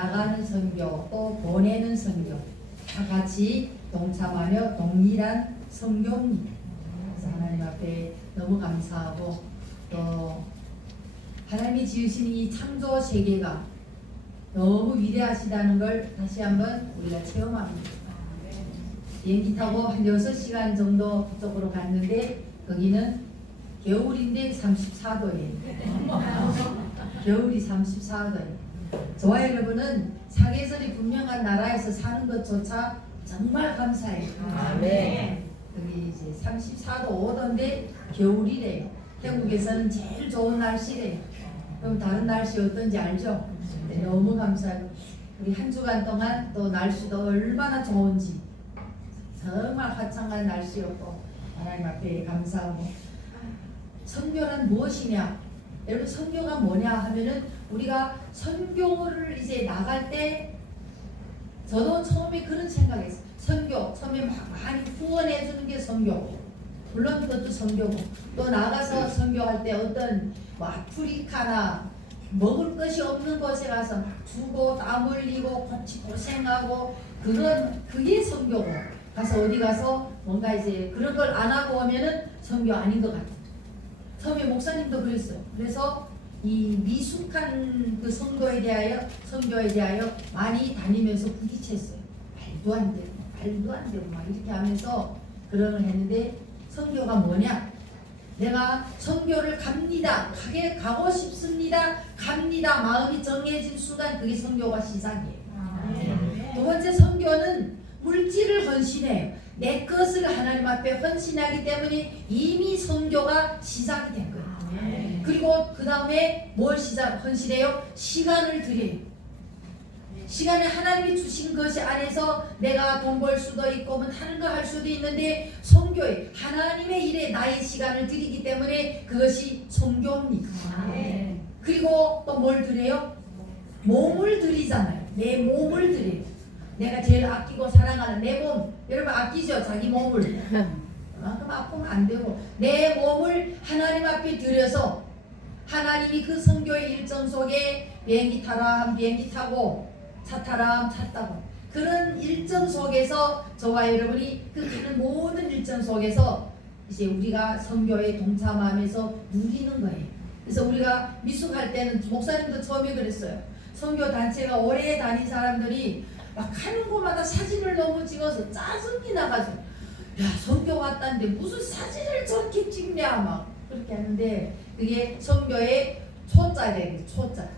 나가는 선교 또 보내는 선교 다 같이 동참하며 동일한 선교입니다. 그래서 하나님 앞에 너무 감사하고 또 하나님이 지으신 이 창조 세계가 너무 위대하시다는 걸 다시 한번 우리가 체험합니다. 비행기 타고 한 6시간 정도 그쪽으로 갔는데 거기는 겨울인데 34도예요. 겨울이 34도예요. 저와 여러분은 사계절이 분명한 나라에서 사는 것조차 정말 감사해요. 여기 이제 34도 5도인데 겨울이래요. 태국에서는 제일 좋은 날씨래요. 그럼 다른 날씨 어떤지 알죠? 네, 너무 감사하고 우리 한 주간 동안 또 날씨도 얼마나 좋은지 정말 화창한 날씨였고 하나님 앞에 감사하고 선교는 무엇이냐? 여러분 선교가 뭐냐 하면은 우리가 선교를 이제 나갈 때 저도 처음에 그런 생각했어요. 선교 처음에 막 많이 후원해 주는 게 선교고 물론 그것도 선교고 또 나가서 선교할 때 어떤 뭐 아프리카나 먹을 것이 없는 곳에 가서 막 주고 땀 흘리고 고생하고 그게 선교고 가서 어디 가서 뭔가 이제 그런 걸 안 하고 오면은 선교 아닌 것 같아요. 처음에 목사님도 그랬어요. 그래서 이 미숙한 그 선교에 대하여 많이 다니면서 부딪혔어요. 말도 안 되고 막 이렇게 하면서 그런 걸 했는데 선교가 뭐냐? 내가 선교를 가고 싶습니다. 갑니다. 마음이 정해진 순간 그게 선교가 시작이에요. 두 번째 선교는 물질을 헌신해요. 내 것을 하나님 앞에 헌신하기 때문에 이미 선교가 시작이 된 거예요. 그리고 그 다음에 뭘 헌신해요? 시간을 드려요. 시간을 하나님이 주신 것이 안에서 내가 돈 벌 수도 있고 하는 거 할 수도 있는데 선교에 하나님의 일에 나의 시간을 드리기 때문에 그것이 선교입니다. 그리고 또 뭘 드려요? 몸을 드리잖아요. 내 몸을 드려요. 내가 제일 아끼고 사랑하는 내 몸. 여러분 아끼죠? 자기 몸을. 그만큼 아프면 안 되고 내 몸을 하나님 앞에 드려서 하나님이 그 선교의 일정 속에 비행기 타라 비행기 타고 차 타라 차 타고 그런 일정 속에서 저와 여러분이 그 가는 모든 일정 속에서 이제 우리가 선교에 동참하면서 누리는 거예요. 그래서 우리가 미숙할 때는 목사님도 처음에 그랬어요. 선교 단체가 오래 다닌 사람들이 막 가는 곳마다 사진을 너무 찍어서 짜증이 나가지고 야 선교 왔다는데 무슨 사진을 저렇게 찍냐 막 그렇게 하는데 그게 선교의 초자래요. 초자.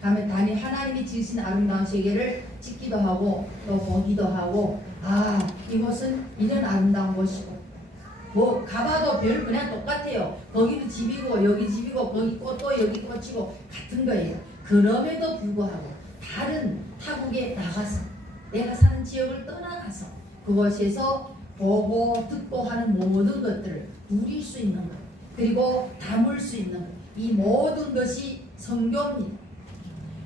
가면 단위 하나님이 지으신 아름다운 세계를 찍기도 하고 또 보기도 하고 이곳은 이런 아름다운 곳이고 뭐 가봐도 별 그냥 똑같아요. 거기는 집이고 여기 집이고 거기 꽃도 여기 꽃이고 같은 거예요. 그럼에도 불구하고 다른 타국에 나가서 내가 사는 지역을 떠나가서 그곳에서 보고 듣고 하는 모든 것들을 누릴 수 있는 것 그리고 담을 수 있는 것 이 모든 것이 선교입니다.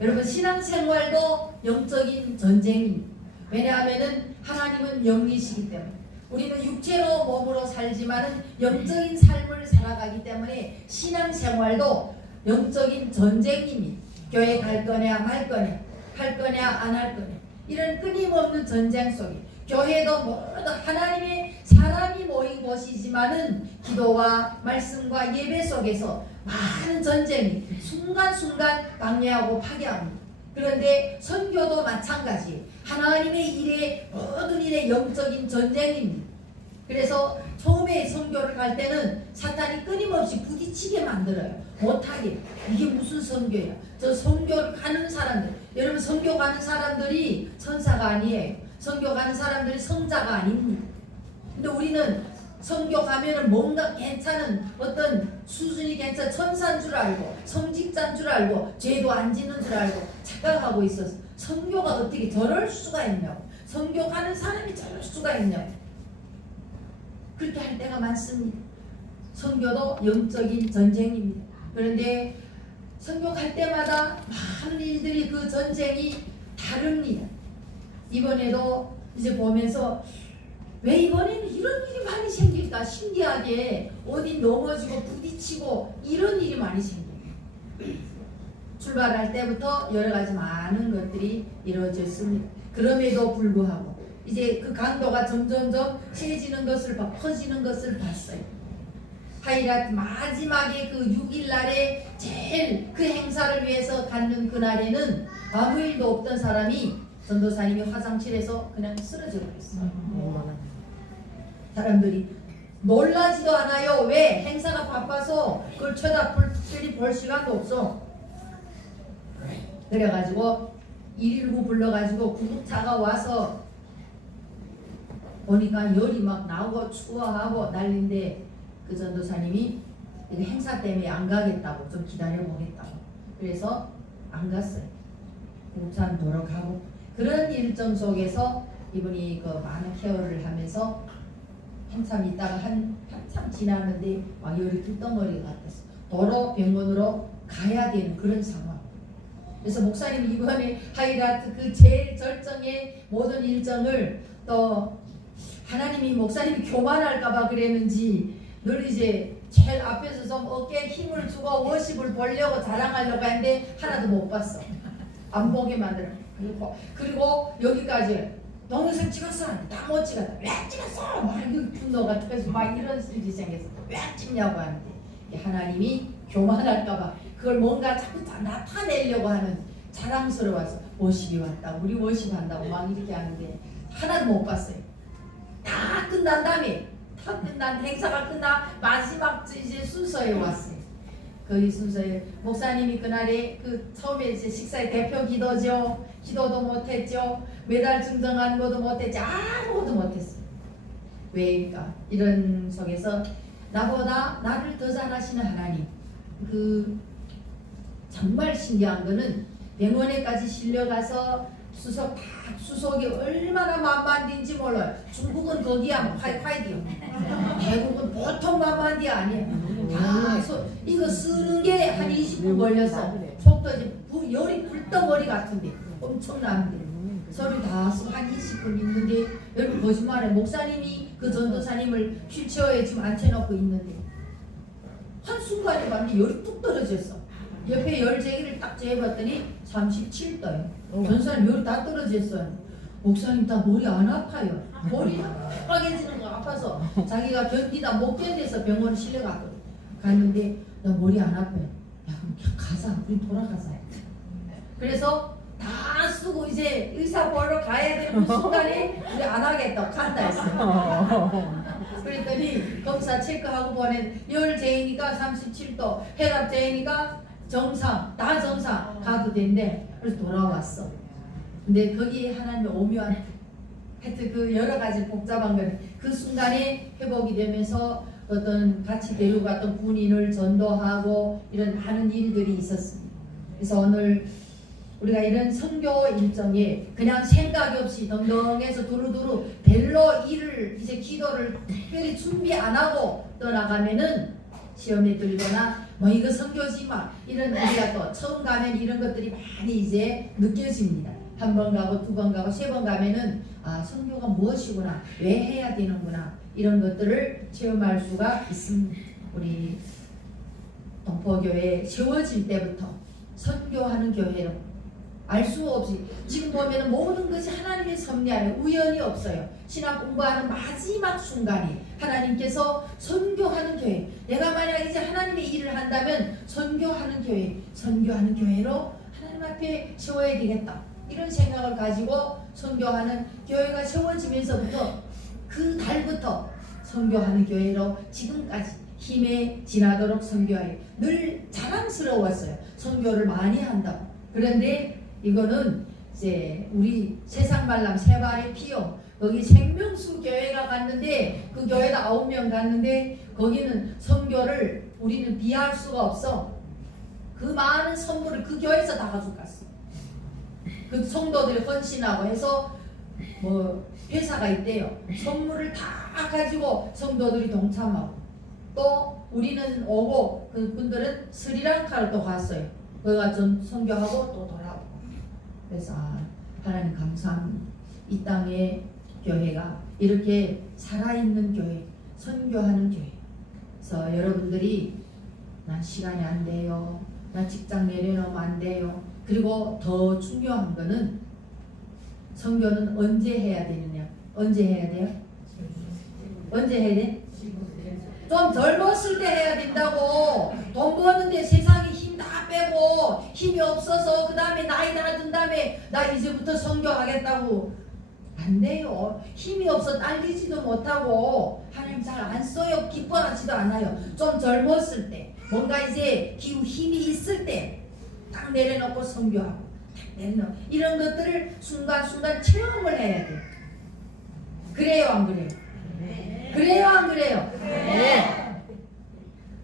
여러분 신앙생활도 영적인 전쟁입니다. 왜냐하면 하나님은 영이시기 때문에 우리는 육체로 몸으로 살지만은 영적인 삶을 살아가기 때문에 신앙생활도 영적인 전쟁입니다. 교회 갈 거냐 말 거냐 할 거냐 안 할 거냐 이런 끊임없는 전쟁 속에 교회도 모두 하나님의 사람이 모인 곳이지만은 기도와 말씀과 예배 속에서 많은 전쟁이 순간순간 방해하고 파괴합니다. 그런데 선교도 마찬가지 하나님의 일에 모든 일에 영적인 전쟁입니다. 그래서 처음에 선교를 갈 때는 사탄이 끊임없이 부딪히게 만들어요. 못하게 이게 무슨 선교야. 저 선교를 가는 사람들 여러분 선교 가는 사람들이 천사가 아니에요. 선교 가는 사람들이 성자가 아닙니다. 근데 우리는 선교 가면은 뭔가 괜찮은 어떤 수준이 괜찮은 천사인 줄 알고 성직자인 줄 알고 죄도 안 짓는 줄 알고 착각하고 있어서 선교가 어떻게 저럴 수가 있냐고 선교 가는 사람이 저럴 수가 있냐고 그렇게 할 때가 많습니다. 선교도 영적인 전쟁입니다. 그런데 선교 갈 때마다 많은 일들이 그 전쟁이 다릅니다. 이번에도 이제 보면서 왜 이번에는 이런 일이 많이 생길까 신기하게 어디 넘어지고 부딪히고 이런 일이 많이 생겨요. 출발할 때부터 여러 가지 많은 것들이 이루어졌습니다. 그럼에도 불구하고 이제 그 강도가 점점점 세지는 것을 퍼지는 것을 봤어요. 하이라트 마지막에 그 6일 날에 제일 그 행사를 위해서 갖는 그날에는 아무 일도 없던 사람이 전도사님이 화장실에서 그냥 쓰러져 버렸어요. 사람들이 놀라지도 않아요. 왜? 행사가 바빠서 그걸 특별히 볼 시간도 없어. 그래가지고 119 불러가지고 구급차가 와서 보니까 열이 막 나오고 추워하고 난리인데 그 전도사님이 행사 때문에 안 가겠다고 좀 기다려보겠다고 그래서 안 갔어요. 구급차는 돌아가고 그런 일정 속에서 이분이 그 많은 케어를 하면서 한참 있다가 한참 지났는데 막 열이 뚝덩어리가 같았어. 도로 병원으로 가야 되는 그런 상황. 그래서 목사님 이번에 하이라트 그 제일 절정의 모든 일정을 또 하나님이 목사님이 교만할까봐 그랬는지 늘 이제 제일 앞에서 좀 어깨에 힘을 주고 워십을 보려고 자랑하려고 했는데 하나도 못 봤어. 안 보게 만들어. 그리고 여기까지 동영상 찍었어? 다 못 찍었다. 왜 찍었어? 막 분노가 터져 막 이런 일이 생겼어. 왜 찍냐고 하는데 하나님이 교만할까봐 그걸 뭔가 자꾸 나타내려고 하는 자랑스러워서 워십이 왔다. 우리 워십 한다고 막 이렇게 하는데 하나도 못 봤어요. 다 끝난 다음에 다 끝난 행사가 끝나 마지막 이제 순서에 왔어요. 그 순서에 목사님이 그날에 그 처음에 이제 식사의 대표 기도죠. 기도도 못했죠. 메달 증정하는 것도 못했죠. 아무것도 못했어요. 왜일까? 이런 속에서 나보다 나를 더 잘하시는 하나님. 그 정말 신기한 거는 병원에까지 실려가서 수속이 얼마나 만만디인지 몰라요. 중국은 거기야 화이디요. 대국은 보통 만만디 아니에요. 다 이거 쓰는 게 한 20분 걸렸어. 속도지 열이 불덩어리 같은데 엄청난데 소리 다 쓰고 한 20분 있는데 여러분 거짓말해. 목사님이 그 전도사님을 휠체어에 지금 앉혀놓고 있는데 한순간에 봤는데 열이 뚝 떨어졌어. 옆에 열 재기를 딱 재봤더니 37도예요. 전사님 열이 다 떨어졌어요. 목사님 다 머리 안 아파요. 머리가 빨개지는 거 아파서 자기가 견디다 못 견뎌서 병원에 실려갔거든. 갔는데 나 머리 안 아파요. 야 그럼 가자. 우리 돌아가자. 그래서 다 쓰고 이제 의사 보러 가야 되는 그 순간에 우리 안 하겠다. 간다 했어요. 그랬더니 검사 체크하고 보낸 열 재니까 37도 혈압 재니까 정상, 다 정상 가도 된대. 그래서 돌아왔어. 근데 거기에 하나님의 오묘한 하여튼 그 여러 가지 복잡한 건 그 순간에 회복이 되면서 어떤 같이 데려갔던 군인을 전도하고 이런 많은 일들이 있었습니다. 그래서 오늘 우리가 이런 선교 일정에 그냥 생각이 없이 덩덩해서 두루두루 별로 일을 이제 기도를 특별히 준비 안 하고 떠나가면은 시험에 들거나 뭐 이거 선교지마 이런 우리가 또 처음 가면 이런 것들이 많이 이제 느껴집니다. 한 번 가고 두 번 가고 세 번 가면은 아 선교가 무엇이구나 왜 해야 되는구나 이런 것들을 체험할 수가 있습니다. 우리 동포교회 세워질 때부터 선교하는 교회로 알 수 없이 지금 보면 모든 것이 하나님의 섭리하에 우연이 없어요. 신학 공부하는 마지막 순간이 하나님께서 선교하는 교회 내가 만약 이제 하나님의 일을 한다면 선교하는 교회로 하나님 앞에 세워야 되겠다 이런 생각을 가지고 선교하는 교회가 세워지면서부터 그 달부터 선교하는 교회로 지금까지 힘에 지나도록 선교하여 늘 자랑스러웠어요. 선교를 많이 한다고. 그런데 이거는 이제 우리 세상 말람 세발의 피요. 거기 생명수 교회가 갔는데 그 교회가 9명 갔는데 거기는 선교를 우리는 비할 수가 없어. 그 많은 선물을 그 교회에서 다 가지고 갔어. 그 성도들이 헌신하고 해서 뭐 회사가 있대요. 선물을 다 가지고 성도들이 동참하고 또 우리는 오고 그 분들은 스리랑카로 또 갔어요. 거기가 전 선교하고 또 돌아오고. 그래서 하나님 감사합니다. 이 땅의 교회가 이렇게 살아있는 교회, 선교하는 교회. 그래서 여러분들이 난 시간이 안 돼요. 나 직장 내려놓으면 안 돼요. 그리고 더 중요한 거는 선교는 언제 해야 되느냐? 언제 해야 돼요? 언제 해야 돼? 좀 젊었을 때 해야 된다고. 돈 버는데 세상에 힘 다 빼고 힘이 없어서 그 다음에 나이 다 든 다음에 나 이제부터 선교하겠다고 안 돼요. 힘이 없어 딸리지도 못하고 하나님 잘 안 써요. 기뻐하지도 않아요. 좀 젊었을 때 뭔가 이제 힘이 있을 때 딱 내려놓고 선교하고 딱 내려놓고 이런 것들을 순간순간 체험을 해야 돼. 그래요 안 그래요? 그래요 안 그래요? 네.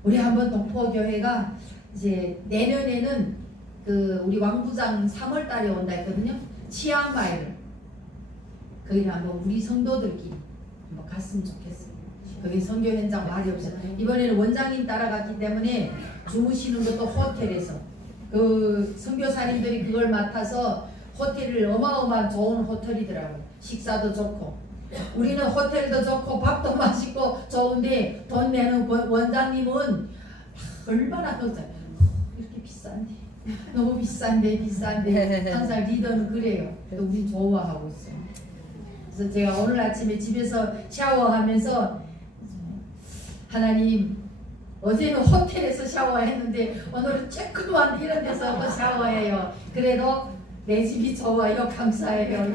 우리 한번 동포교회가 이제 내년에는 그 우리 왕부장 3월 달에 온다 했거든요. 치앙마이를 거기를 한번 우리 성도들끼리 한번 갔으면 좋겠어요. 거기 선교 현장 말이 없어요. 이번에는 원장님 따라갔기 때문에 주무시는 것도 호텔에서 그 선교사님들이 그걸 맡아서 호텔을 어마어마한 좋은 호텔이더라고요. 식사도 좋고 우리는 호텔도 좋고 밥도 맛있고 좋은데 돈 내는 원장님은 얼마나 그러죠. 이렇게 비싼데 너무 비싼데 항상 리더는 그래요. 또 우린 좋아하고 있어요. 그래서 제가 오늘 아침에 집에서 샤워하면서 하나님 어제는 호텔에서 샤워했는데 오늘은 조그만 이런 데서 샤워해요. 그래도 내 집이 좋아요. 감사해요.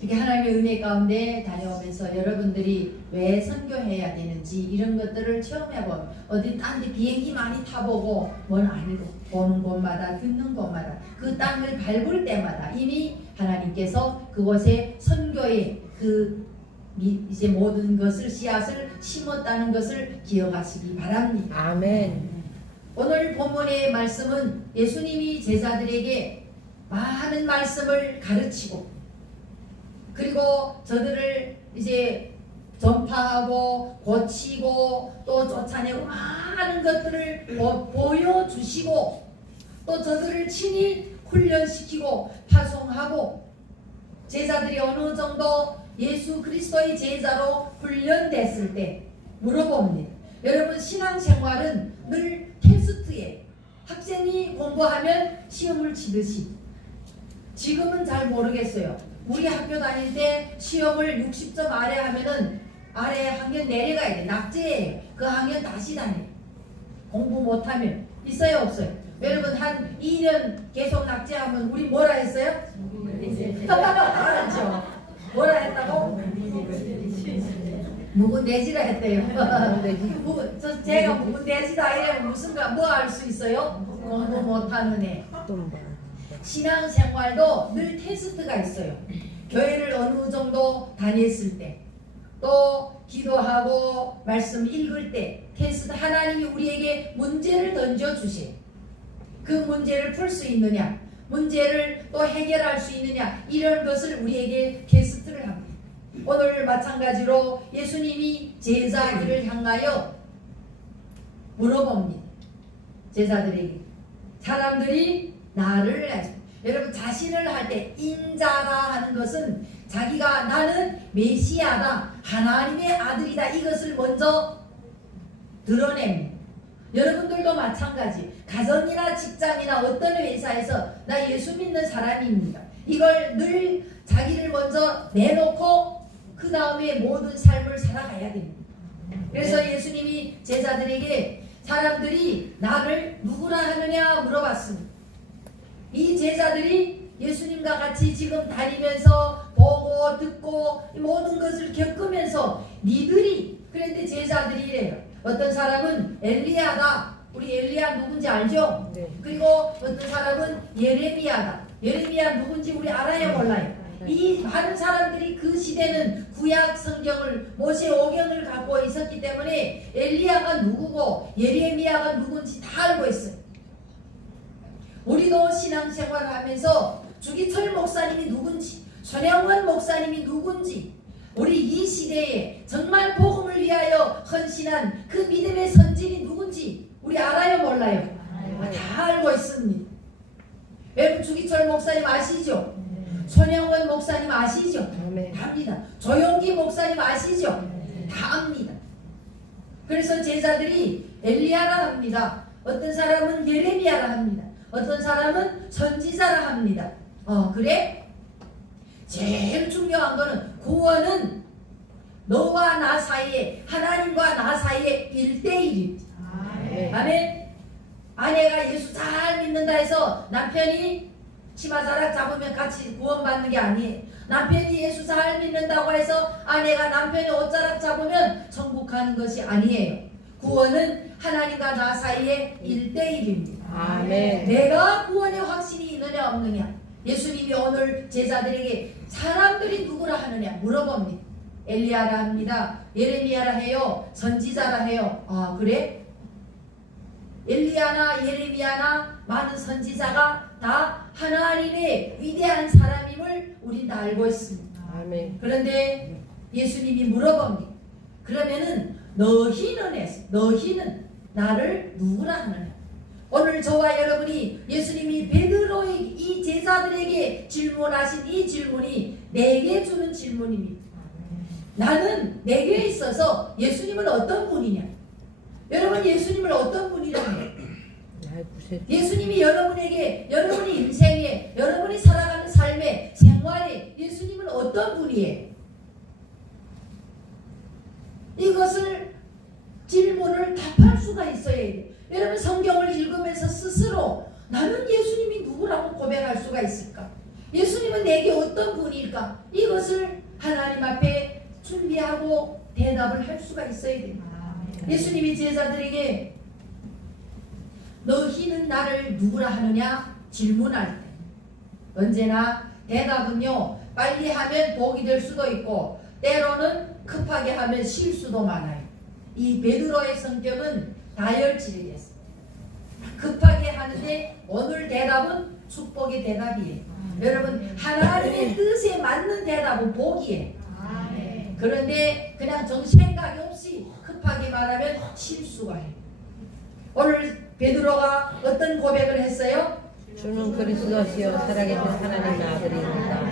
이렇게 하나님의 은혜 가운데 다녀오면서 여러분들이 왜 선교해야 되는지 이런 것들을 체험해보면 어디 딴 데 비행기 많이 타보고 뭔 아니고 보는 곳마다 듣는 곳마다 그 땅을 밟을 때마다 이미 하나님께서 그곳에 선교의 그 이제 모든 것을 씨앗을 심었다는 것을 기억하시기 바랍니다. 아멘. 오늘 본문의 말씀은 예수님이 제자들에게 많은 말씀을 가르치고 그리고 저들을 이제 전파하고 고치고 또 쫓아내고 많은 것들을 보여주시고 또 저들을 친히 훈련시키고 파송하고 제자들이 어느 정도 예수 그리스도의 제자로 훈련됐을 때 물어봅니다. 여러분 신앙생활은 늘 테스트에 학생이 공부하면 시험을 치듯이 지금은 잘 모르겠어요. 우리 학교 다닐 때 시험을 60점 아래 하면은 아래 학년 내려가야 돼. 낙제예요. 그 학년 다시 다녀. 공부 못하면 있어요 없어요? 여러분 한 2년 계속 낙제하면 우리 뭐라 했어요? 알았죠? 뭐라 했다고? 누구 내지라 했대요. 제가 누구 내지다 이러면 무슨가 뭐 알 수 있어요? 공부 못하는 애. 신앙생활도 늘 테스트가 있어요. 교회를 어느 정도 다녔을 때, 또 기도하고 말씀 읽을 때 테스트 하나님이 우리에게 문제를 던져주세요. 그 문제를 풀 수 있느냐, 문제를 또 해결할 수 있느냐 이런 것을 우리에게 테스트를 합니다. 오늘 마찬가지로 예수님이 제자들을 향하여 물어봅니다. 제자들에게 사람들이 나를 여러분 자신을 할 때 인자라 하는 것은 자기가 나는 메시아다 하나님의 아들이다 이것을 먼저 드러냅니다. 여러분들도 마찬가지 가정이나 직장이나 어떤 회사에서 나 예수 믿는 사람입니다. 이걸 늘 자기를 먼저 내놓고 그 다음에 모든 삶을 살아가야 됩니다. 그래서 예수님이 제자들에게 사람들이 나를 누구라 하느냐 물어봤습니다. 이 제자들이 예수님과 같이 지금 다니면서 보고 듣고 모든 것을 겪으면서 니들이 그런데 제자들이 이래요. 어떤 사람은 엘리야다. 우리 엘리야 누군지 알죠? 네. 그리고 어떤 사람은 예레미야다. 예레미야 누군지 우리 알아요 몰라요? 이 많은 사람들이 그 시대는 구약 성경을 모세 오경을 갖고 있었기 때문에 엘리야가 누구고 예레미야가 누군지 다 알고 있어요. 우리도 신앙생활을 하면서 주기철 목사님이 누군지 손영원 목사님이 누군지 우리 이 시대에 정말 복음을 위하여 헌신한 그 믿음의 선진이 누군지 우리 알아요 몰라요? 다 알고 있습니다. 여러분 주기철 목사님 아시죠? 손영원 목사님 아시죠? 다 압니다. 조용기 목사님 아시죠? 다 압니다. 그래서 제자들이 엘리야라 합니다. 어떤 사람은 예레미야라 합니다. 어떤 사람은 선지자라 합니다. 그래? 제일 중요한 거는 구원은 너와 나 사이에, 하나님과 나 사이에 1대1입니다. 아멘. 아내가 예수 잘 믿는다 해서 남편이 치마자락 잡으면 같이 구원받는 게 아니에요. 남편이 예수 잘 믿는다고 해서 아내가 남편의 옷자락 잡으면 천국 가는 것이 아니에요. 구원은 하나님과 나 사이에 1대1입니다. 아멘. 내가 구원의 확신이 있느냐 없느냐. 예수님이 오늘 제자들에게 사람들이 누구라 하느냐 물어봅니다. 엘리야라 합니다. 예레미야라 해요. 선지자라 해요. 그래? 엘리야나 예레미야나 많은 선지자가 다 하나님의 위대한 사람임을 우린 다 알고 있습니다. 아멘. 그런데 예수님이 물어봅니다. 그러면은 너희는 나를 누구라 하느냐? 오늘 저와 여러분이 예수님이 베드로의 이 제자들에게 질문하신 이 질문이 내게 주는 질문입니다. 나는 내게 있어서 예수님은 어떤 분이냐? 여러분 예수님을 어떤 분이라며? 예수님이 여러분에게 여러분의 인생에 여러분이 살아가는 삶의 생활에 예수님은 어떤 분이에요? 이것을 질문을 답할 수가 있어야 돼요. 여러분 성경을 읽으면서 스스로 나는 예수님이 누구라고 고백할 수가 있을까? 예수님은 내게 어떤 분일까? 이것을 하나님 앞에 준비하고 대답을 할 수가 있어야 됩니다. 예수님이 제자들에게 너희는 나를 누구라 하느냐 질문할 때 언제나 대답은요 빨리 하면 복이 될 수도 있고 때로는 급하게 하면 실수도 많아요. 이 베드로의 성격은 다혈질이었어요. 급하게 하는데 오늘 대답은 축복의 대답이에요. 여러분 하나님의 뜻에 맞는 대답은 복이에요. 그런데 그냥 생각이 없이 급하게 말하면 실수가 해요. 오늘 베드로가 어떤 고백을 했어요? 주는 그리스도시요 살아계신 하나님의 아들입니다.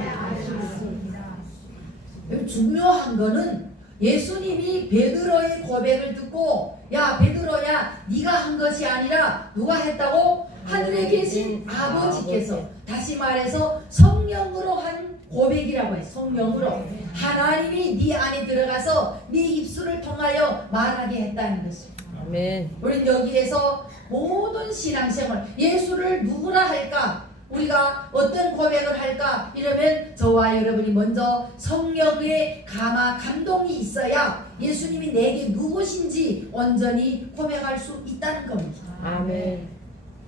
중요한 거는 예수님이 베드로의 고백을 듣고 야 베드로야 네가 한 것이 아니라 누가 했다고? 하늘에 계신 아버지께서 다시 말해서 성령으로 한 고백이라고 해요. 성령으로 하나님이 네 안에 들어가서 네 입술을 통하여 말하게 했다는 것입니다. 아멘. 우리는 여기에서 모든 신앙생활 예수를 누구라 할까? 우리가 어떤 고백을 할까? 이러면 저와 여러분이 먼저 성령의 감동이 있어야 예수님이 내게 누구신지 온전히 고백할 수 있다는 겁니다. 아멘.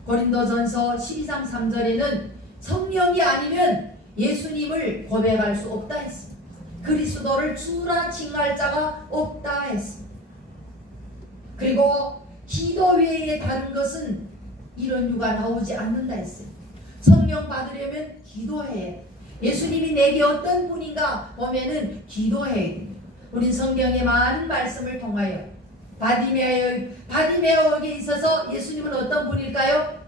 고린도전서 12장 3절에는 성령이 아니면 예수님을 고백할 수 없다 했습니다. 그리스도를 주라 칭할 자가 없다 했습니다. 그리고 기도 외에 다른 것은 이런 유가 나오지 않는다 했어요. 성령 받으려면 기도해. 예수님이 내게 어떤 분인가 보면은 기도해야 됩니다. 우린 성경의 많은 말씀을 통하여 바디메오에게 있어서 예수님은 어떤 분일까요?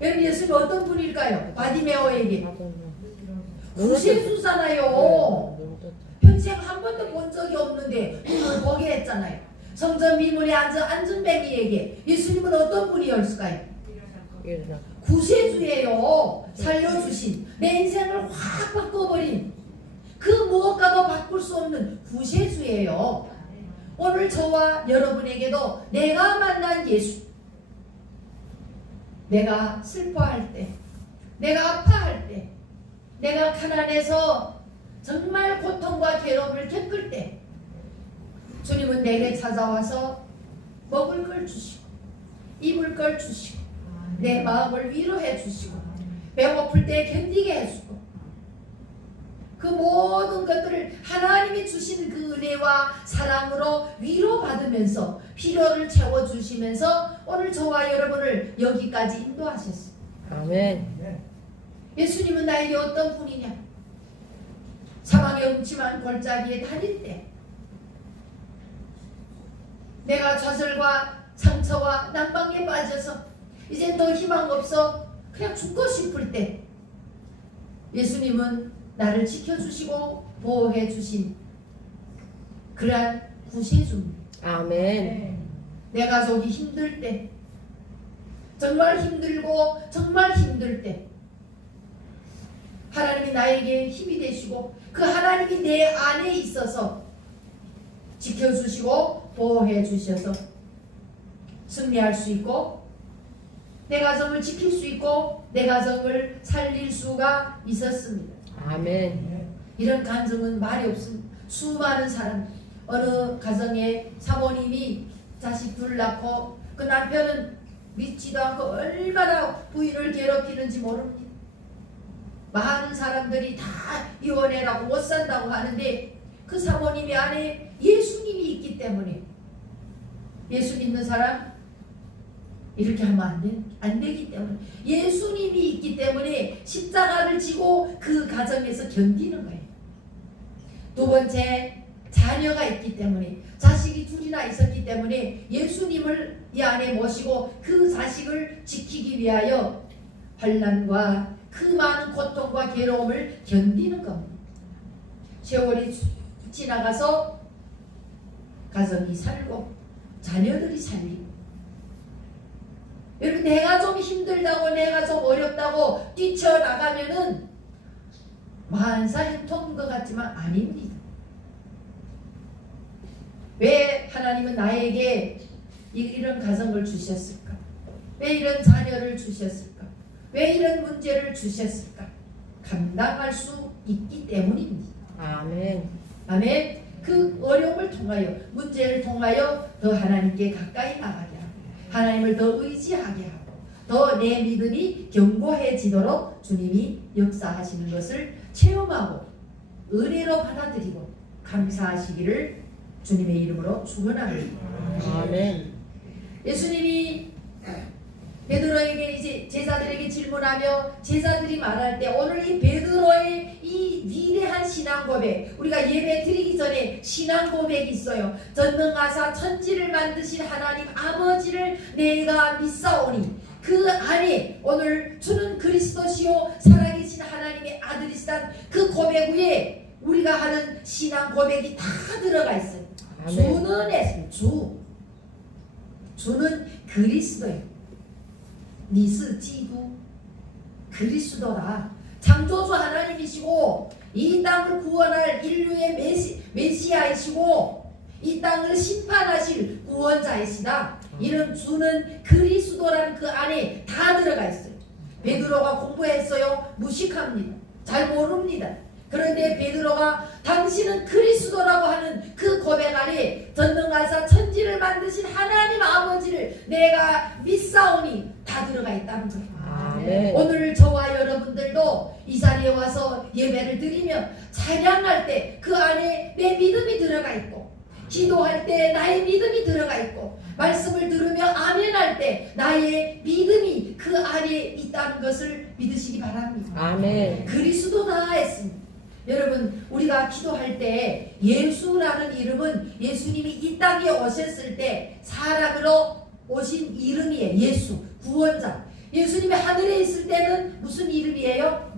여러분 예수님은 어떤 분일까요? 바디메오에게 구세주잖아요. 평생 한 번도 본 적이 없는데 눈을 보게 했잖아요. 성전 미문에 앉은 안전뱅이에게 예수님은 어떤 분이었을까요? 구세주예요. 살려주신 내 인생을 확 바꿔버린 그 무엇과도 바꿀 수 없는 구세주예요. 오늘 저와 여러분에게도 내가 만난 예수, 내가 슬퍼할 때, 내가 아파할 때, 내가 가난해서 정말 고통과 괴로움을 겪을 때 주님은 내게 찾아와서 먹을 걸 주시고 입을 걸 주시고 내 마음을 위로해 주시고 배고플 때 견디게 해주고 그 모든 것들을 하나님이 주신 그 은혜와 사랑으로 위로받으면서 필요를 채워주시면서 오늘 저와 여러분을 여기까지 인도하셨습니다. 아멘. 예수님은 나에게 어떤 분이냐? 사망의 음침한 골짜기에 다닐 때 내가 좌절과 상처와 난방에 빠져서 이제 더 희망 없어 그냥 죽고 싶을 때 예수님은 나를 지켜주시고 보호해 주신 그러한 구세주입니다. 아멘. 내 가족이 힘들 때, 정말 힘들고 정말 힘들 때 하나님이 나에게 힘이 되시고 그 하나님이 내 안에 있어서 지켜주시고 보호해 주셔서 승리할 수 있고 내 가정을 지킬 수 있고 내 가정을 살릴 수가 있었습니다. 아멘. 이런 간증은 말이 없습니다. 수많은 사람, 어느 가정에 사모님이 자식 둘 낳고 그 남편은 믿지도 않고 얼마나 부인을 괴롭히는지 모릅니다. 많은 사람들이 다 이혼해라고 못 산다고 하는데 그 사모님이 안에 예수님이 있기 때문에, 예수 믿는 사람 이렇게 하면 안 되기 때문에, 예수님이 있기 때문에 십자가를 지고 그 가정에서 견디는 거예요. 두 번째, 자녀가 있기 때문에, 자식이 둘이나 있었기 때문에 예수님을 이 안에 모시고 그 자식을 지키기 위하여 환난과 그 많은 고통과 괴로움을 견디는 겁니다. 세월이 지나가서 가정이 살고 자녀들이 살리고, 여러분, 내가 좀 힘들다고 내가 좀 어렵다고 뛰쳐나가면은 만사형통인 것 같지만 아닙니다. 왜 하나님은 나에게 이런 가정을 주셨을까? 왜 이런 자녀를 주셨을까? 왜 이런 문제를 주셨을까? 감당할 수 있기 때문입니다. 아멘. 아멘. 그 어려움을 통하여, 문제를 통하여 더 하나님께 가까이 나가게 하고 하나님을 더 의지하게 하고 더 내 믿음이 견고해지도록 주님이 역사하시는 것을 체험하고 은혜로 받아들이고 감사하시기를 주님의 이름으로 축원합니다. 아멘. 예수님이 베드로에게 이제 제자들에게 질문하며 제자들이 말할 때 오늘 이 베드로의 이 위대한 신앙 고백, 우리가 예배 드리기 전에 신앙 고백이 있어요. 전능하사 천지를 만드신 하나님 아버지를 내가 믿사오니 그 안에 오늘 주는 그리스도시요 살아계신 하나님의 아들이시단 그 고백 위에 우리가 하는 신앙 고백이 다 들어가 있어요. 아멘. 주는 했습니다. 주는 그리스도예요. 니스 지구 그리스도라. 창조주 하나님이시고 이 땅을 구원할 인류의 메시아이시고 이 땅을 심판하실 구원자이시다. 이런 주는 그리스도라는 그 안에 다 들어가 있어요. 베드로가 공부했어요? 무식합니다. 잘 모릅니다. 그런데 베드로가 당신은 그리스도라고 하는 그 고백 안에 전능하사 천지를 만드신 하나님 아버지를 내가 믿사오니 다 들어가 있다는 거예요. 아멘. 오늘 저와 여러분들도 이 자리에 와서 예배를 드리며 찬양할 때 그 안에 내 믿음이 들어가 있고, 기도할 때 나의 믿음이 들어가 있고, 말씀을 들으며 아멘할 때 나의 믿음이 그 안에 있다는 것을 믿으시기 바랍니다. 아멘. 그리스도다 했습니다. 여러분, 우리가 기도할 때 예수라는 이름은 예수님이 이 땅에 오셨을 때 사람으로 오신 이름이에요. 예수, 구원자. 예수님이 하늘에 있을 때는 무슨 이름이에요?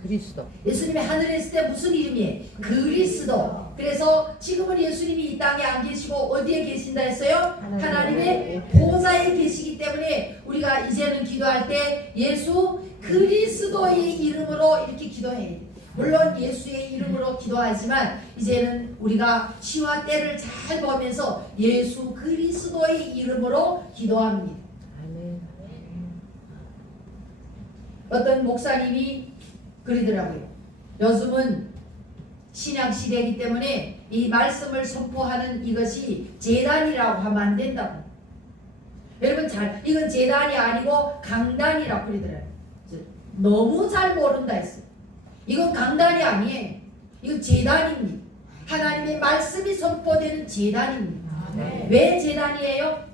그리스도. 예수님이 하늘에 있을 때 무슨 이름이에요? 그리스도. 그래서 지금은 예수님이 이 땅에 안 계시고 어디에 계신다 했어요? 하나님의 보좌에 계시기 때문에 우리가 이제는 기도할 때 예수 그리스도의 이름으로 이렇게 기도해요. 물론 예수의 이름으로 기도하지만 이제는 우리가 시와 때를 잘 보면서 예수 그리스도의 이름으로 기도합니다. 아멘. 어떤 목사님이 그러더라고요. 요즘은 신약시대이기 때문에 이 말씀을 선포하는 이것이 제단이라고 하면 안 된다고. 여러분, 이건 제단이 아니고 강단이라고 그러더라고요. 너무 잘 모른다 했어요. 이건 강단이 아니에요. 이건 제단입니다. 하나님의 말씀이 선포되는 제단입니다. 왜 제단이에요?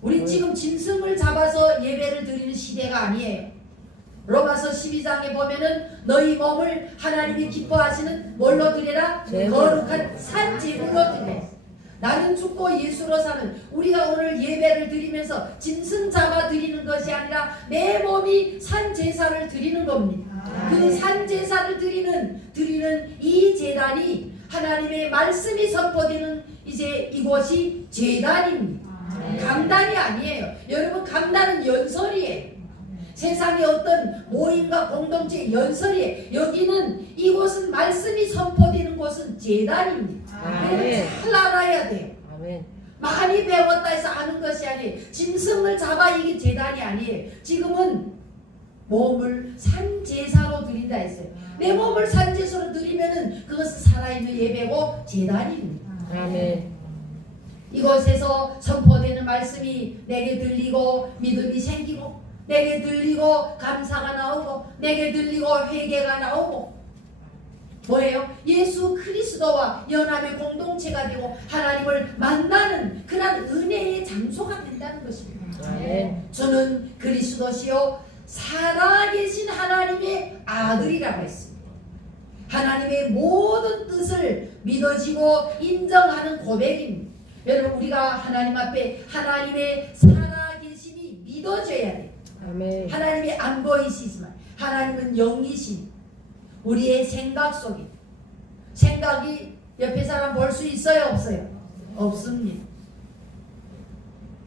우리 지금 짐승을 잡아서 예배를 드리는 시대가 아니에요. 로마서 12장에 보면은 너희 몸을 하나님이 기뻐하시는 뭘로 드리라? 거룩한 산제물로 드리라. 나는 죽고 예수로 사는, 우리가 오늘 예배를 드리면서 짐승 잡아 드리는 것이 아니라 내 몸이 산제사를 드리는 겁니다. 그 산제사를 드리는 이 제단이 하나님의 말씀이 선포되는 이제 이곳이 제단입니다. 강단이 아니에요. 여러분, 강단은 연설이에요. 세상의 어떤 모임과 공동체의 연설이에요. 여기는 이곳은 말씀이 선포되는 곳은 제단입니다. 아멘. 잘 알아야 돼요. 아멘. 많이 배웠다 해서 아는 것이 아니에요. 짐승을 잡아 이게 제단이 아니에요. 지금은 몸을 산제사로 드린다 했어요. 내 몸을 산제사로 드리면은 그것은 살아있는 예배고 제단입니다. 아멘. 이곳에서 선포되는 말씀이 내게 들리고 믿음이 생기고 내게 들리고 감사가 나오고 내게 들리고 회개가 나오고 뭐예요? 예수 그리스도와 연합의 공동체가 되고 하나님을 만나는 그런 은혜의 장소가 된다는 것입니다. 아멘. 저는 그리스도시요 살아계신 하나님의 아들이라고 했습니다. 하나님의 모든 뜻을 믿어지고 인정하는 고백입니다. 여러분, 우리가 하나님 앞에 하나님의 살아계심이 믿어져야 돼요. 아멘. 하나님이 안 보이시지만 하나님은 영이신 우리의 생각 속에 생각이 옆에 사람 볼 수 있어요? 없어요? 없습니다.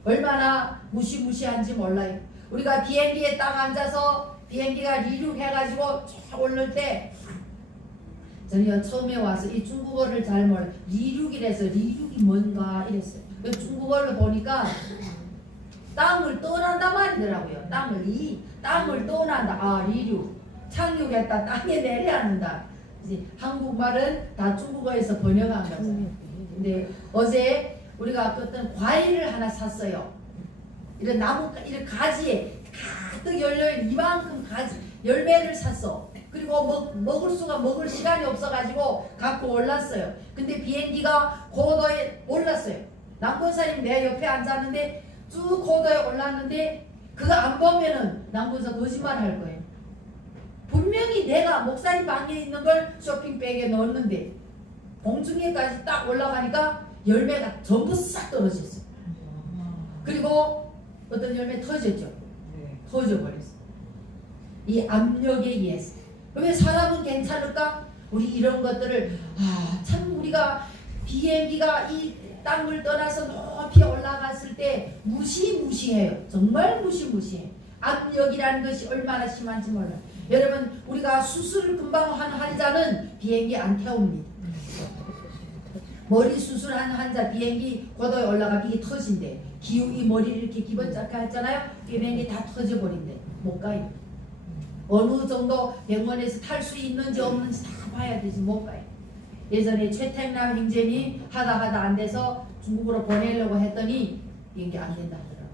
얼마나 무시무시한지 몰라요. 우리가 비행기에 딱 앉아서 비행기가 리륙해가지고 쫙 오를 때 저는 처음에 와서 이 중국어를 잘 몰라요. 리륙이래서 리륙이 뭔가 이랬어요. 중국어를 보니까 땅을 떠난다 말이더라고요. 땅을 떠난다. 아, 리륙. 착륙했다. 땅에 내려앉는다. 이제 한국말은 다 중국어에서 번역한 거죠. 근데 어제 우리가 어떤 과일을 하나 샀어요. 이런 나무, 이런 가지에 가득 열려있는 이만큼 가지, 열매를 샀어. 그리고 먹을 시간이 없어가지고 갖고 올랐어요. 근데 비행기가 고도에 올랐어요. 남권사님 내 옆에 앉았는데 쭉 고도에 올랐는데 그거 안 보면은 남권사 거짓말 할 거예요. 분명히 내가 목사님 방에 있는 걸 쇼핑백에 넣었는데 공중에까지 딱 올라가니까 열매가 전부 싹 떨어졌어요. 그리고 어떤 열매 터졌죠. 터져버렸어요. 이 압력에 의해서. 왜 사람은 괜찮을까? 우리 이런 것들을 참 우리가 비행기가 이 땅을 떠나서 높이 올라갔을 때 무시무시해요. 정말 무시무시해. 압력이라는 것이 얼마나 심한지 몰라요. 여러분, 우리가 수술을 금방 한 환자는 비행기 안 태웁니다. 머리 수술한 환자 비행기 고도에 올라가면 이게 터진대. 이 머리를 이렇게 기본작게 했잖아요. 비행기 다 터져버린대. 못 가요. 어느 정도 병원에서 탈 수 있는지 없는지 다 봐야 되지 못 가요. 예전에 최택남 행제님 하다 안 돼서 중국으로 보내려고 했더니 비행기 안 된다 하더라고요.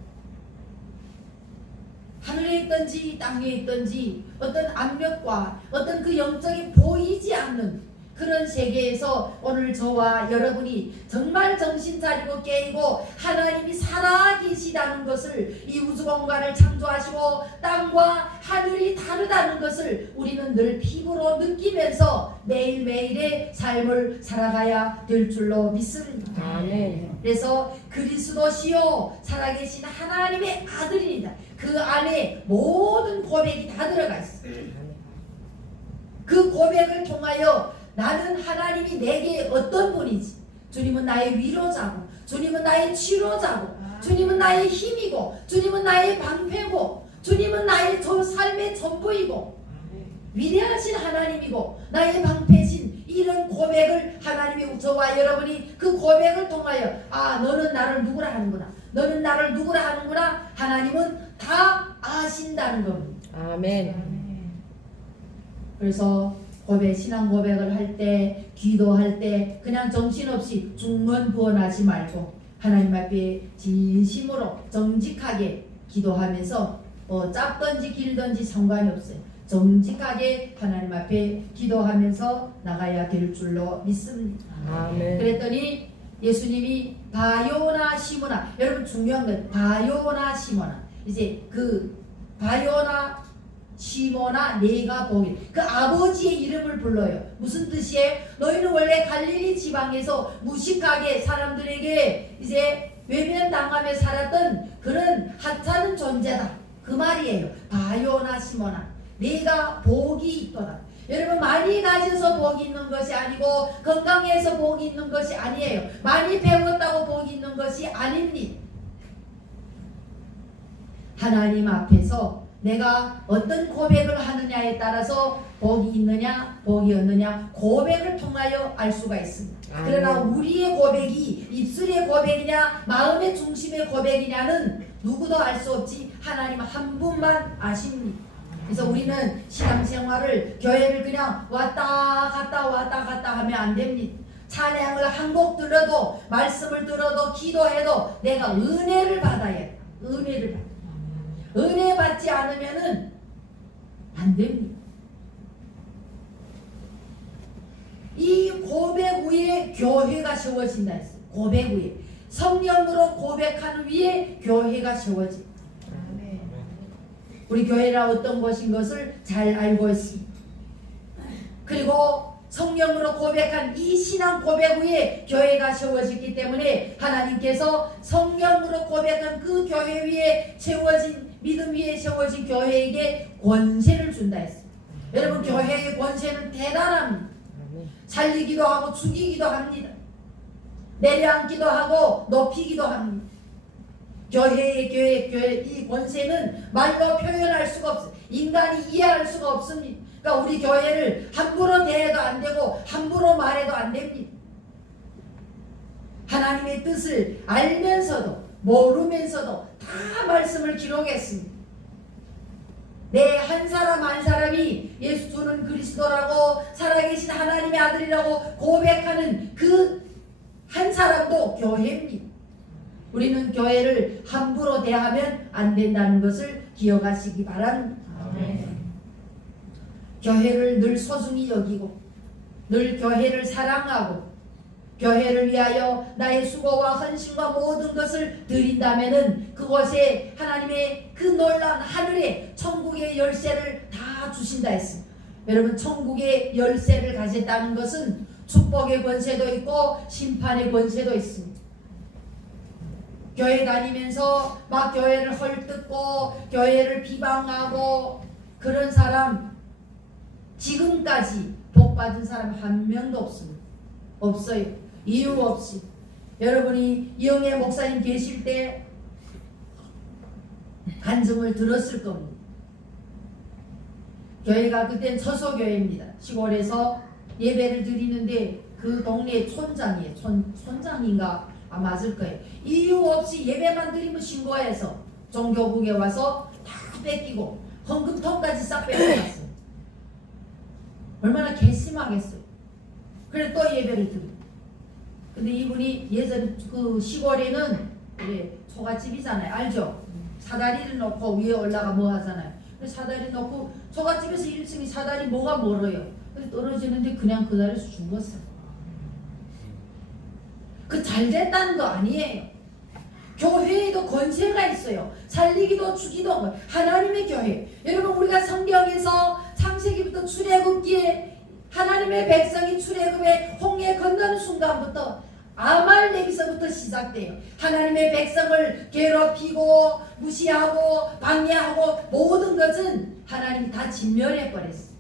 하늘에 있든지 땅에 있든지 어떤 압력과 어떤 그 영적이 보이지 않는 그런 세계에서 오늘 저와 여러분이 정말 정신 차리고 깨이고 하나님이 살아계시다는 것을, 이 우주공간을 창조하시고 땅과 하늘이 다르다는 것을 우리는 늘 피부로 느끼면서 매일매일의 삶을 살아가야 될 줄로 믿습니다. 아멘. 그래서 그리스도시요 살아계신 하나님의 아들입니다. 그 안에 모든 고백이 다 들어가 있어요. 그 고백을 통하여 나는 하나님이 내게 어떤 분이지, 주님은 나의 위로자고, 주님은 나의 치료자고, 주님은 나의 힘이고, 주님은 나의 방패고, 주님은 나의 삶의 전부이고, 위대하신 하나님이고 나의 방패신, 이런 고백을 하나님이 저와 여러분이 그 고백을 통하여 너는 나를 누구라 하는구나, 너는 나를 누구라 하는구나, 하나님은 다 아신다는 겁니다. 아멘. 그래서 신앙 고백을 할 때, 기도할 때 그냥 정신없이 중언부언하지 말고 하나님 앞에 진심으로 정직하게 기도하면서 짧든지 길든지 상관이 없어요. 정직하게 하나님 앞에 기도하면서 나가야 될 줄로 믿습니다. 아멘. 그랬더니 예수님이 바요나 시모나, 여러분 중요한 건 바요나 시모나, 이제 그 바요나 시모나 내가 보기, 그 아버지의 이름을 불러요. 무슨 뜻이에요? 너희는 원래 갈릴리 지방에서 무식하게 사람들에게 이제 외면당하며 살았던 그런 하찮은 존재다, 그 말이에요. 바요나 시모나, 내가 복이 있도다. 여러분, 많이 가져서 복이 있는 것이 아니고 건강해서 복이 있는 것이 아니에요. 많이 배웠다고 복이 있는 것이 아닙니다. 하나님 앞에서 내가 어떤 고백을 하느냐에 따라서 복이 있느냐 복이 없느냐 고백을 통하여 알 수가 있습니다. 그러나 우리의 고백이 입술의 고백이냐 마음의 중심의 고백이냐는 누구도 알 수 없지 하나님 한 분만 아십니다. 그래서 우리는 신앙생활을 교회를 그냥 왔다 갔다 하면 안 됩니다. 찬양을 한 곡 들어도 말씀을 들어도 기도해도 내가 은혜를 받아야 돼. 은혜를 받아. 은혜 받지 않으면은 안 됩니다. 이 고백 위에 교회가 세워진다 했어요. 고백 위에 성령으로 고백하는 위에 교회가 세워진다. 우리 교회가 어떤 곳인 것을 잘 알고 있습니다. 그리고 성령으로 고백한 이 신앙 고백 위에 교회가 세워졌기 때문에 하나님께서 성령으로 고백한 그 교회 위에 세워진 믿음 위에 세워진 교회에게 권세를 준다 했어요. 여러분 교회의 권세는 대단합니다. 살리기도 하고 죽이기도 합니다. 내려앉기도 하고 높이기도 합니다. 교회 이 권세는 말로 표현할 수가 없어요. 인간이 이해할 수가 없습니다. 그러니까 우리 교회를 함부로 대해도 안 되고 함부로 말해도 안 됩니다. 하나님의 뜻을 알면서도 모르면서도 다 말씀을 기록했습니다. 내 한 사람 한 사람이 예수 주는 그리스도라고 살아계신 하나님의 아들이라고 고백하는 그 한 사람도 교회입니다. 우리는 교회를 함부로 대하면 안 된다는 것을 기억하시기 바랍니다. 교회를 늘 소중히 여기고 늘 교회를 사랑하고 교회를 위하여 나의 수고와 헌신과 모든 것을 드린다면은 그곳에 하나님의 그 놀라운 하늘의 천국의 열쇠를 다 주신다 했습니다. 여러분 천국의 열쇠를 가졌다는 것은 축복의 권세도 있고 심판의 권세도 있습니다. 교회 다니면서 막 교회를 헐뜯고 교회를 비방하고 그런 사람 지금까지 복받은 사람 한 명도 없습니다. 없어요. 이유 없이. 여러분이 이영애 목사님 계실 때 간증을 들었을 겁니다. 교회가 그땐 처소교회입니다. 시골에서 예배를 드리는데 그 동네 촌장이에요. 촌장인가 맞을 거예요. 이유 없이 예배만 드리면 신고해서 종교국에 와서 다 뺏기고 헌금통까지 싹 뺏어갔어요. 얼마나 괘씸하겠어요. 그래 또 예배를 드리고. 근데 이분이 예전 그 시골에는 초가집이잖아요. 알죠? 사다리를 놓고 위에 올라가 뭐 하잖아요. 사다리 놓고 초가집에서 1층이 사다리 뭐가 멀어요. 근데 떨어지는데 그냥 그 자리에서 죽었어요. 그 잘됐다는 거 아니에요. 교회에도 권세가 있어요. 살리기도 죽이도 하고 하나님의 교회. 여러분 우리가 성경에서 창세기부터 출애굽기에 하나님의 백성이 출애굽에 홍해 건너는 순간부터 아말렉에서부터 시작돼요. 하나님의 백성을 괴롭히고 무시하고 방해하고 모든 것은 하나님이 다 진멸해버렸어요.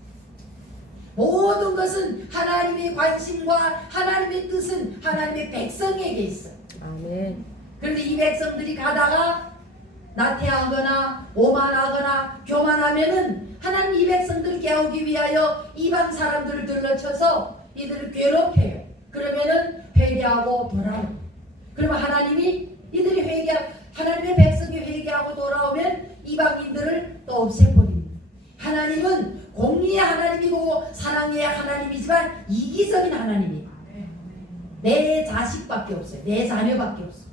모든 것은 하나님의 관심과 하나님의 뜻은 하나님의 백성에게 있어요. 아멘. 그런데 이 백성들이 가다가 나태하거나 오만하거나 교만하면은 하나님 이 백성들을 깨우기 위하여 이방 사람들을 들러쳐서 이들을 괴롭혀요. 그러면은 회개하고 돌아오고. 그러면 하나님이 이들이 하나님의 백성이 회개하고 돌아오면 이방인들을 또 없애버립니다. 하나님은 공의의 하나님이고 사랑의 하나님이지만 이기적인 하나님이에요. 내 자식밖에 없어요. 내 자녀밖에 없어요.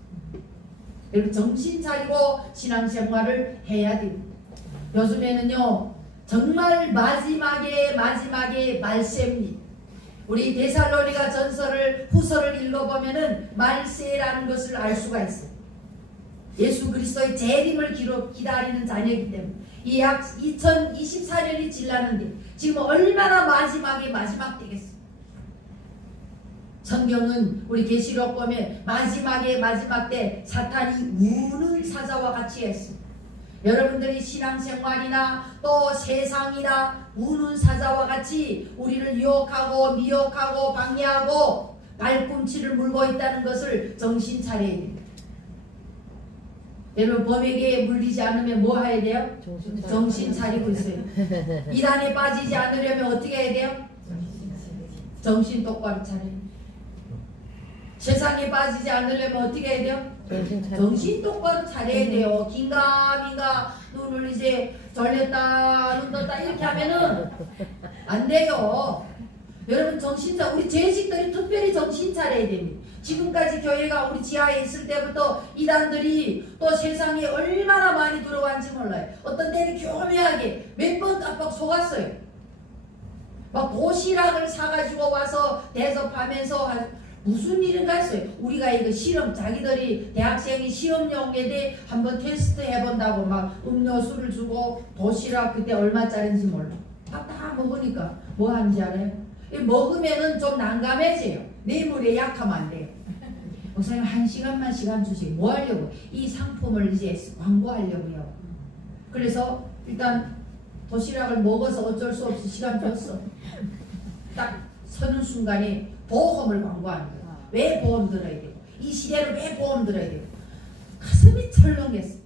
여러분 정신 차리고 신앙생활을 해야 됩니다. 요즘에는요 정말 마지막에 말세입니다. 우리 데살로니가 전서를 후서를 읽어보면은 말세라는 것을 알 수가 있어요. 예수 그리스도의 재림을 기다리는 자녀이기 때문에 이 약 2024년이 지났는데 지금 얼마나 마지막 되겠어요. 성경은 우리 계시록 보면 마지막 때 사탄이 우는 사자와 같이 했습니다. 여러분들이 신앙생활이나 또 세상이나 우는 사자와 같이 우리를 유혹하고 미혹하고 방해하고 발꿈치를 물고 있다는 것을 정신 차려야 됩니다. 여러분 범에게 물리지 않으면 뭐 해야 돼요? 정신 차리고 있어요. 이단에 빠지지 않으려면 어떻게 해야 돼요? 정신 똑바로 차려야 돼요. 세상에 빠지지 않으려면 어떻게 해야 돼요? 정신 똑바로 차려야 돼요. 긴가민가 눈을 이제 절렸다 눈 떴다 이렇게 하면은 안 돼요. 여러분 우리 재직들이 특별히 정신 차려야 됩니다. 지금까지 교회가 우리 지하에 있을 때부터 이단들이 또 세상에 얼마나 많이 들어왔는지 몰라요. 어떤 때는 교묘하게 몇 번 깜빡 속았어요. 막 도시락을 사가지고 와서 대접하면서 무슨 일인가 했어요. 우리가 이거 실험 자기들이 대학생이 시험용에 한번 테스트 해본다고 막 음료수를 주고 도시락 그때 얼마짜리인지 몰라. 다 먹으니까 뭐 하는지 알아요? 먹으면은 좀 난감해져요. 뇌물에 약하면 안 돼요. 목사님 1시간만 시간 주세요. 뭐 하려고? 이 상품을 이제 광고하려고요. 그래서 일단 도시락을 먹어서 어쩔 수 없이 시간 줬어. 딱 서는 순간에 보험을 광고하는 거예요. 왜 보험 들어야 되고 이 시대를 왜 보험 들어야 되고 가슴이 철렁했어.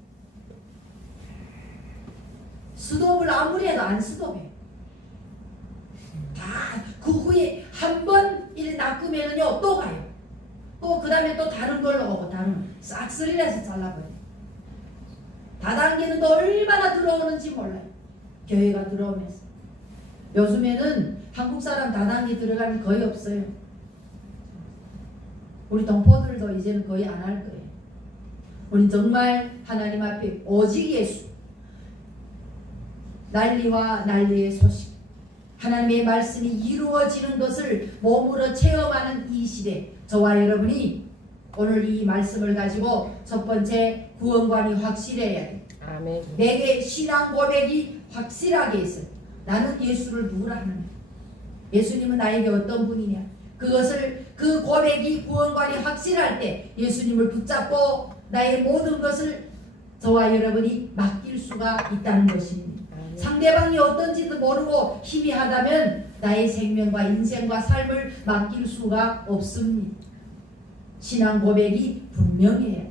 스톱을 아무리 해도 안 스톱해. 다 그 후에 한 번 일 낚으면은요 또 가요. 또 그 다음에 또 다른 걸로 오고 다른 싹쓸이라서 잘라버려. 다단계는 또 얼마나 들어오는지 몰라요. 교회가 들어오면서 요즘에는 한국 사람 다단계 들어가는 게 거의 없어요. 우리 동포들도 이제는 거의 안 할 거예요. 우리 정말 하나님 앞에 오직 예수, 난리와 난리의 소식, 하나님의 말씀이 이루어지는 것을 몸으로 체험하는 이 시대, 저와 여러분이 오늘 이 말씀을 가지고 첫 번째 구원관이 확실해야 돼. 아멘. 내게 신앙 고백이 확실하게 있어요. 나는 예수를 누구라 하느냐? 예수님은 나에게 어떤 분이냐? 그것을 그 고백이 구원관이 확실할 때 예수님을 붙잡고 나의 모든 것을 저와 여러분이 맡길 수가 있다는 것입니다. 상대방이 어떤지도 모르고 희미하다면 나의 생명과 인생과 삶을 맡길 수가 없습니다. 신앙 고백이 분명해요.